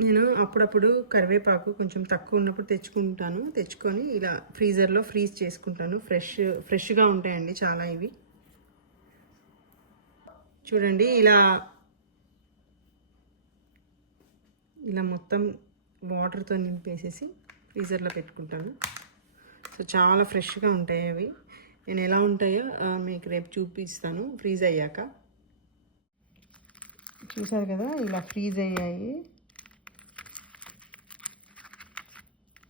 నేను అప్పుడప్పుడు కరివేపాకు కొంచెం తక్కువ ఉన్నప్పుడు తెచ్చుకొని ఇలా ఫ్రీజర్లో ఫ్రీజ్ చేసుకుంటాను. ఫ్రెష్గా ఉంటాయండి చాలా ఇవి. చూడండి ఇలా మొత్తం వాటర్తో నింపేసేసి ఫ్రీజర్లో పెట్టుకుంటాను. సో చాలా ఫ్రెష్గా ఉంటాయి అవి. నేను ఎలా ఉంటాయో మీకు రేపు చూపిస్తాను ఫ్రీజ్ అయ్యాక. చూసారు కదా ఇలా ఫ్రీజ్ అయ్యాయి.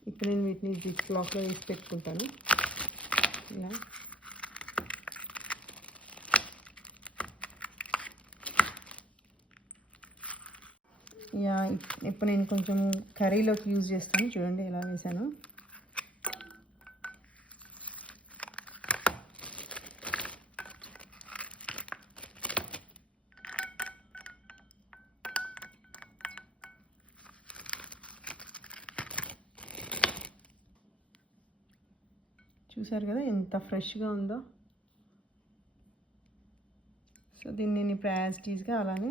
ఇప్పుడు నేను వీటిని జిప్ లాక్లో వేసి పెట్టుకుంటాను. ఇలా ఇప్పుడు నేను కొంచెం కర్రీలోకి యూజ్ చేస్తాను. చూడండి ఎలా వేసాను. చూసారు కదా ఎంత ఫ్రెష్గా ఉందో. సో దీన్ని నేను ఇప్పుడు యాజ్ టీజ్గా అలానే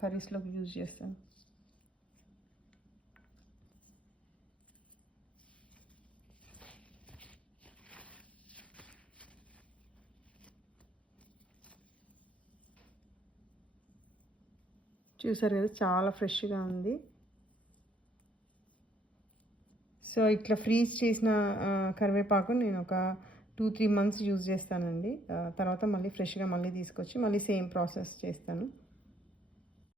కర్రీస్లోకి యూజ్ చేస్తాను. చూసారు కదా చాలా ఫ్రెష్గా ఉంది. సో ఇట్లా ఫ్రీజ్ చేసిన కరివేపాకు నేను ఒక 2-3 మంత్స్ యూజ్ చేస్తానండి. తర్వాత మళ్ళీ ఫ్రెష్గా మళ్ళీ తీసుకొచ్చి మళ్ళీ సేమ్ ప్రాసెస్ చేస్తాను.